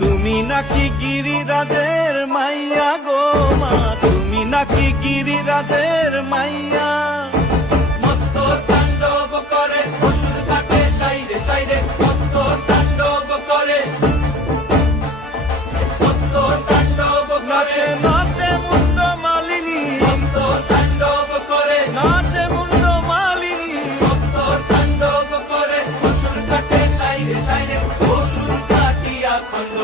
তুমি নাকি গিরিরাজের মাইয়া গো মা, তুমি নাকি গিরিরাজের মাইয়া। মত্ত তাণ্ডব করে অসুর কাটে সাইরে সাইরে, মত্ত তাণ্ডব করে, মত্ত তাণ্ডব করে, নাচে নাচে মুন্ড মালিনী, মত্ত তাণ্ডব করে, নাচে মুন্ড মালিনী। মত্ত তাণ্ডব করে অসুর কাটে সাইরে সাইরে, অসুর কাটিয়া খন্ড